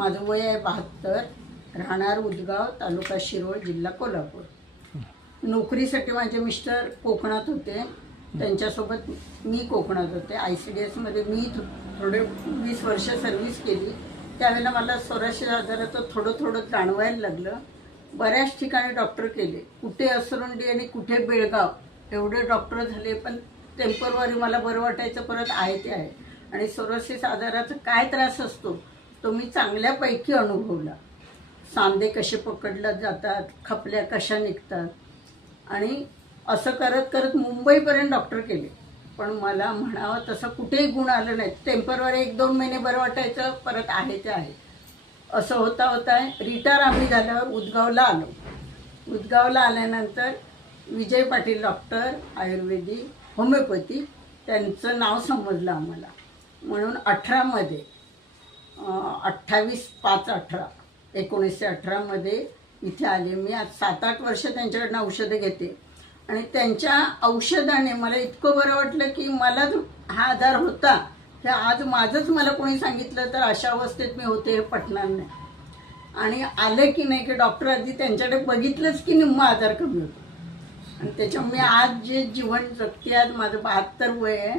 माझं वय आहे 72, राहणार उदगाव, तालुका शिरोळ, जिल्हा कोल्हापूर. नोकरीसाठी माझे मिस्टर कोकणात होते, त्यांच्यासोबत मी कोकणात होते. ICDSमध्ये मी थोडे 20 वर्ष सर्व्हिस केली. त्यावेळेला मला स्वराष्ट्र आजाराचं थोडं थोडं जाणवायला लागलं. बऱ्याच ठिकाणी डॉक्टर केले, कुठे असरुंडी आणि कुठे बेळगाव एवढे डॉक्टर झाले, पण टेम्पररी मला बरं वाटायचं, परत आहे ते आहे. आणि सोरोसिस आजाराचा काय त्रास असतो तो मी चांगल्यापैकी अनुभवला. सांधे कसे पकडले जातात, खपल्या कशा निघतात, आणि असं करत करत मुंबईपर्यंत डॉक्टर केले, पण मला म्हणावं तसं कुठेही गुण आलं नाही. टेम्पररी 1-2 महिने बरं वाटायचं, परत आहे ते आहे. असं होता होता रिटायर आम्ही झाल्यावर उदगावला आलो. उदगावला आल्यानंतर विजय पाटील डॉक्टर, आयुर्वेदिक, होमिओपॅथी, त्यांचं नाव समजलं आम्हाला. म्हणून 18मध्ये 1918 इथे आले. मी आज 7-8 वर्ष त्यांच्याकडनं औषधं घेते, आणि त्यांच्या औषधाने मला इतकं बरं वाटलं की मला हा आजार होता हे आज माझंच मला कोणी सांगितलं तर अशा अवस्थेत मी होते हे पटणार नाही. आणि आलं की नाही की डॉक्टर आधी त्यांच्याकडे बघितलंच की निम्मा आजार कमी होतो. आणि त्याच्यामुळे मी आज जे जीवन जगते, आज माझं 72 वय आहे,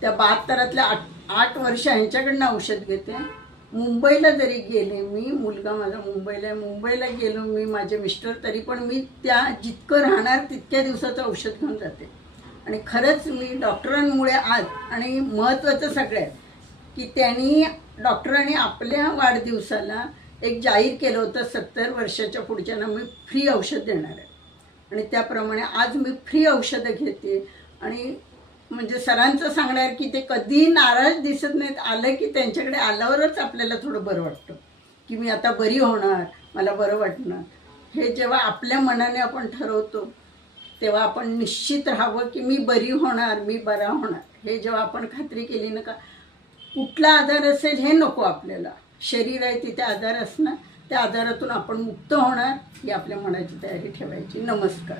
त्या 72तल्या 8 वर्ष ह्यांच्याकडनं औषध घेते. मुंबईला जरी गेले, मी मुलगा माझा मुंबईला गेलो मी, माझे मिस्टर, तरी पण मी त्या जितकं राहणार तितक्या दिवसाचं औषध घेऊन जाते. आणि खरंच मी डॉक्टरांमुळे आज, आणि महत्त्वाचं सगळ्यात की त्यांनी डॉक्टरांनी आपल्या वाढदिवसाला एक जाहीर केलं होतं, 70 वर्षाच्या पुढच्यांना मी फ्री औषध देणार आहे. आणि त्याप्रमाणे आज मी फ्री औषधं घेते. आणि म्हणजे सरांचं सांगणार की ते कधी नाराज दिसत नाहीत. आलं की त्यांच्याकडे आल्यावरच आपल्याला थोडं बरं वाटतं की मी आता बरी होणार, मला बरं वाटणार. हे जेव्हा आपल्या मनाने आपण ठरवतो तेव्हा आपण निश्चित राहावं की मी बरी होणार, मी बरा होणार. हे जेव्हा आपण खात्री केली ना, का कुठला आजार असेल हे नको आपल्याला, शरीर आहे तिथे आजार असणार, त्या आजारातून आपण मुक्त होणार ही आपल्या मनाची तयारी ठेवायची. नमस्कार.